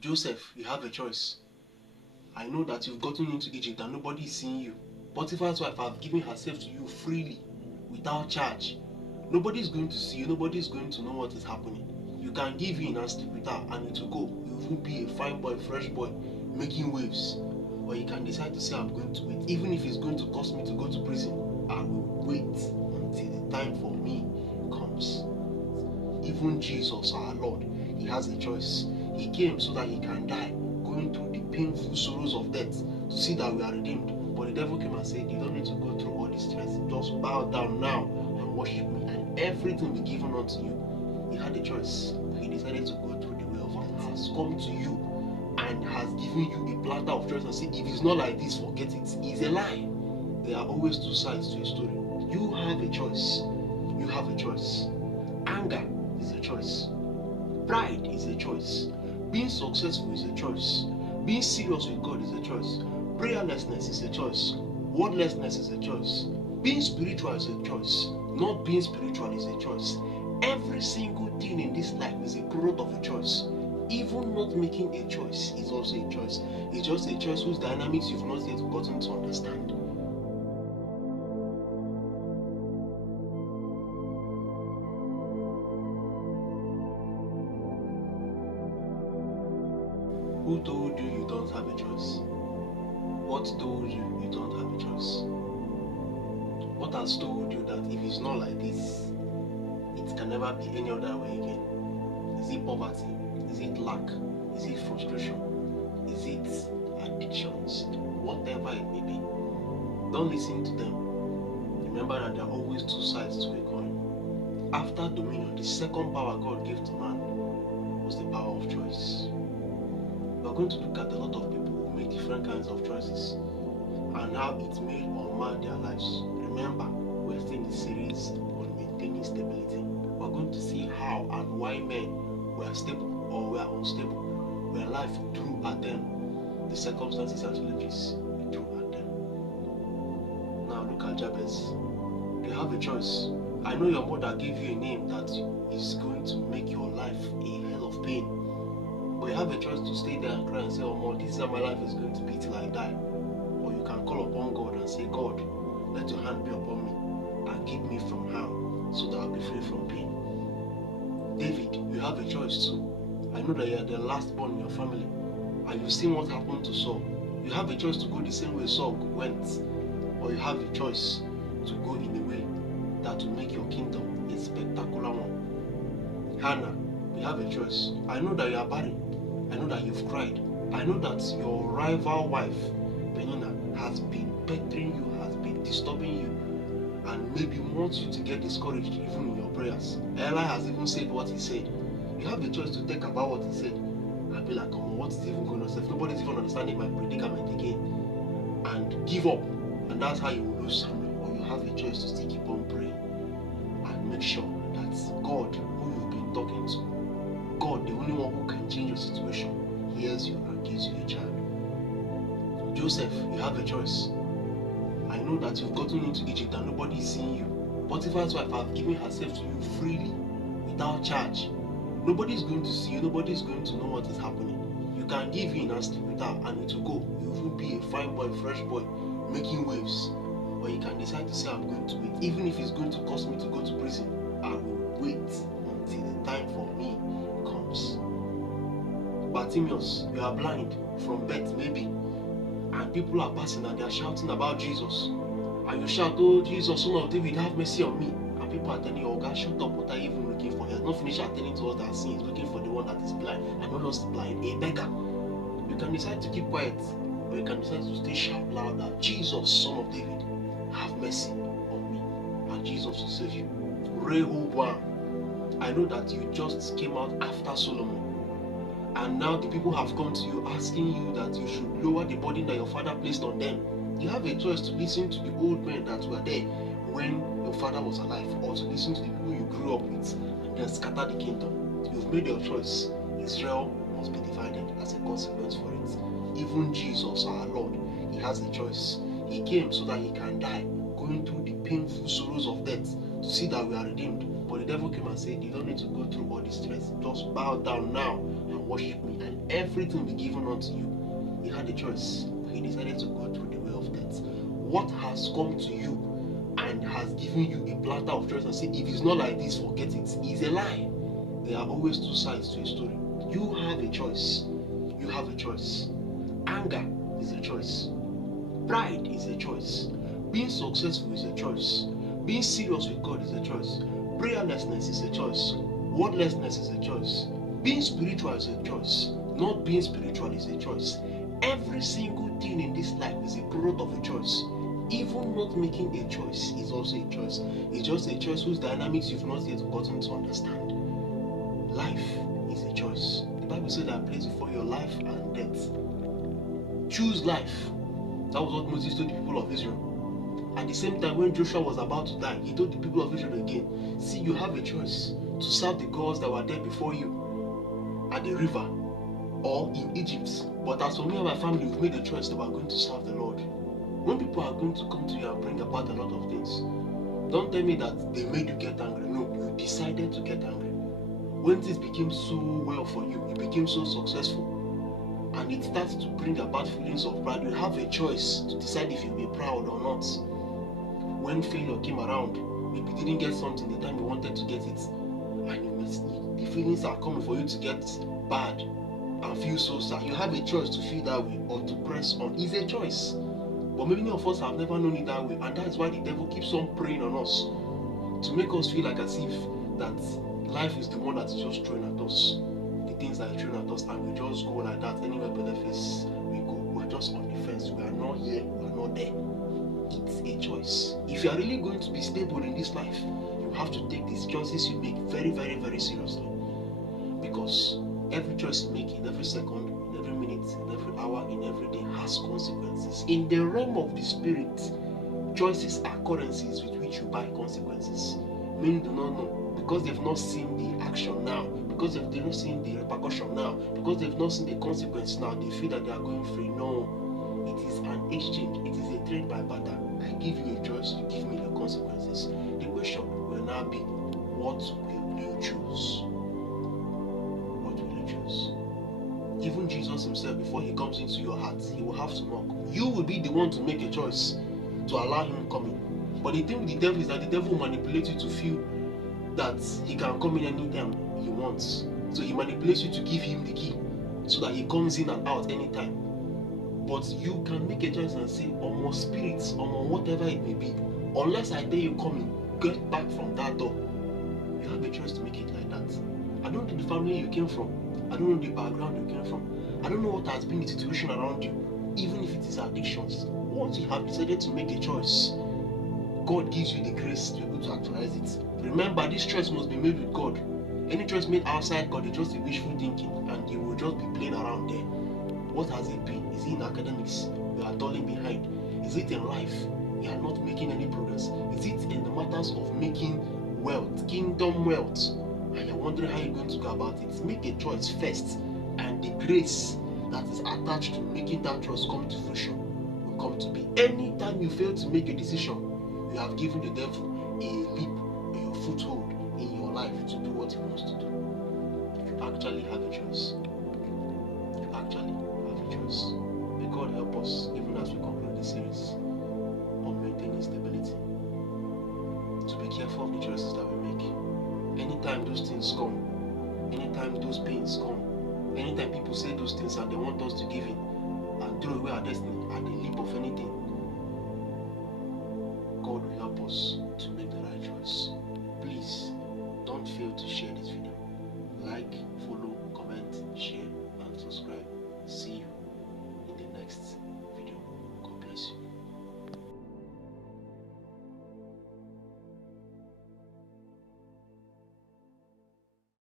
Joseph, you have a choice. I know that you've gotten into Egypt and nobody is seeing you. Potiphar's wife has given herself to you freely, without charge. Nobody is going to see you, nobody is going to know what is happening. You can give in and sleep with her and it will go. You will be a fine boy, fresh boy, making waves. Or you can decide to say, I'm going to wait. Even if it's going to cost me to go to prison, I will wait until the time for me comes. Even Jesus, our Lord, he has a choice. He came so that he can die, going through the painful sorrows of death to see that we are redeemed. But the devil came and said, you don't need to go through all this stress. Just bow down now and worship me, and everything will be given unto you. He had a choice. He decided to go through the way of death. Has come to you and has given you a platter of choice and said, if it's not like this, forget it. It's a lie. There are always two sides to a story. You have a choice. You have a choice. Anger is a choice. Pride is a choice. Being successful is a choice. Being serious with God is a choice. Prayerlessness is a choice. Wordlessness is a choice. Being spiritual is a choice. Not being spiritual is a choice. Every single thing in this life is a product of a choice. Even not making a choice is also a choice. It's just a choice whose dynamics you've not yet gotten to understand. Who told you you don't have a choice? What told you you don't have a choice? What has told you that if it's not like this, it can never be any other way again? Is it poverty? Is it lack? Is it frustration? Is it addictions? Whatever it may be. Don't listen to them. Remember that there are always two sides to a coin. After dominion, the second power God gave to man was the power of choice. We're going to look at a lot of people who make different kinds of choices and how it made or marred their lives. Remember, we're still in the series on maintaining stability. We're going to see how and why men were stable or were unstable, where life threw at them, the circumstances and challenges it threw at them. Now look at Jabez. You have a choice. I know your mother gave you a name that is going to make your life a hell of pain. But you have a choice to stay there and cry and say, oh Lord, this is how my life is going to be till I die. Or you can call upon God and say, God, let your hand be upon me and keep me from harm so that I'll be free from pain. David, you have a choice too. I know that you are the last born in your family and you've seen what happened to Saul. You have a choice to go the same way Saul went, or you have a choice to go in a way that will make your kingdom a spectacular one. Hannah, you have a choice. I know that you are barren. I know that you've cried. I know that your rival wife, Penina, has been pestering you, has been disturbing you, and maybe wants you to get discouraged even in your prayers. Eli has even said what he said. You have the choice to think about what he said and be like, oh, what is even going on? If nobody's even understanding my predicament again, and give up, and that's how you will lose Samuel. Or you have a choice to still keep on praying and make sure that God, who you've been talking to, God, the only one who can change your situation, hears you and gives you a child. Joseph, you have a choice. I know that you've gotten into Egypt and nobody is seeing you. Potiphar's wife has given herself to you freely, without charge. Nobody is going to see you, nobody is going to know what is happening. You can give in and sleep with her and it will go. You will be a fine boy, fresh boy, making waves. Or you can decide to say, I'm going to wait. Even if it's going to cost me to go to prison, I will wait until the time for me comes. Bartimaeus, you are blind from birth maybe, and people are passing and they are shouting about Jesus, and you shout, oh Jesus, son of David, have mercy on me, and people are telling you, oh God, shut up, what are you even looking for? He has not finished attending to what they are seeing. He's looking for the one that is blind, and not just blind, a beggar. You can decide to keep quiet, or you can decide to stay shout louder, Jesus, son of David, have mercy on me, and Jesus will save you. Rehoboam, I know that you just came out after Solomon, and now the people have come to you asking you that you should lower the burden that your father placed on them. You have a choice to listen to the old men that were there when your father was alive, or to listen to the people you grew up with and then scatter the kingdom. You've made your choice. Israel must be divided as a consequence for it. Even Jesus, our Lord, he has a choice. He came so that he can die, going through the painful sorrows of death to see that we are redeemed. But the devil came and said, you don't need to go through all this stress. Just bow down now and worship me, and everything will be given unto you. He had a choice, but he decided to go through the way of death. What has come to you and has given you a platter of choice and say, if it's not like this, forget it, is a lie. There are always two sides to a story. You have a choice. You have a choice. Anger is a choice. Pride is a choice. Being successful is a choice. Being serious with God is a choice. Prayerlessness is a choice. Wordlessness is a choice. Being spiritual is a choice. Not being spiritual is a choice. Every single thing in this life is a product of a choice. Even not making a choice is also a choice. It's just a choice whose dynamics you've not yet gotten to understand. Life is a choice. The Bible said that I place before your life and death. Choose life. That was what Moses told the people of Israel. At the same time, when Joshua was about to die, he told the people of Israel again, see, you have a choice to serve the gods that were there before you at the river or in Egypt. But as for me and my family, we've made a choice that we're going to serve the Lord. When people are going to come to you and bring about a lot of things, don't tell me that they made you get angry. No, you decided to get angry. When things became so well for you, you became so successful, and it starts to bring about feelings of pride, you have a choice to decide if you'll be proud or not. When failure came around, maybe you didn't get something the time you wanted to get it, and the feelings are coming for you to get bad and feel so sad. You have a choice to feel that way or to press on. It's a choice. But many of us have never known it that way, and that's why the devil keeps on preying on us to make us feel like as if that life is the one that is just throwing at us. The things that are throwing at us, and we just go like that. Anywhere but the face we go, we're just on the fence. We are not here, we are not there. It's a choice. If you are really going to be stable in this life, you have to take these choices you make very, very, very seriously. Because every choice you make in every second, in every minute, in every hour, in every day has consequences. In the realm of the spirit, choices are currencies with which you buy consequences. Many do not know, because they've not seen the action now, because they've not seen the repercussion now, because they've not seen the consequence now, they feel that they are going free. No, it is an exchange. It is a trade by barter. I give you a choice, you give me the consequences. The question will now be, what will you choose? What will you choose? Even Jesus himself, before he comes into your heart, he will have to knock. You will be the one to make a choice to allow him come in. But the thing with the devil is that the devil will manipulate you to feel that he can come in anytime he wants. So he manipulates you to give him the key so that he comes in and out anytime. But you can make a choice and say, my spirits, whatever it may be, unless I tell you come in, get back from that door. You have a choice to make it like that. I don't know the family you came from. I don't know the background you came from. I don't know what has been the situation around you. Even if it is addictions, once you have decided to make a choice, God gives you the grace to be able to actualize it. Remember, this choice must be made with God. Any choice made outside God is just a wishful thinking, and you will just be playing around there. What has it been? Is it in academics? You are falling behind. Is it in life? You are not making any progress. Is it in the matters of making wealth, kingdom wealth? And you're wondering how you're going to go about it. Make a choice first, and the grace that is attached to making that choice come to fruition will come to be. Anytime you fail to make a decision, you have given the devil a leap, a foothold in your life to do what he wants to do. You actually have a choice. You actually have a choice. May God help us, even as we conclude this series on maintaining stability, to be careful of the choices that we make. Anytime those things come, anytime those pains come, anytime people say those things and they want us to give in and throw away our destiny at the leap of anything, God will help us to make the right choice. Please, don't fail to share this video.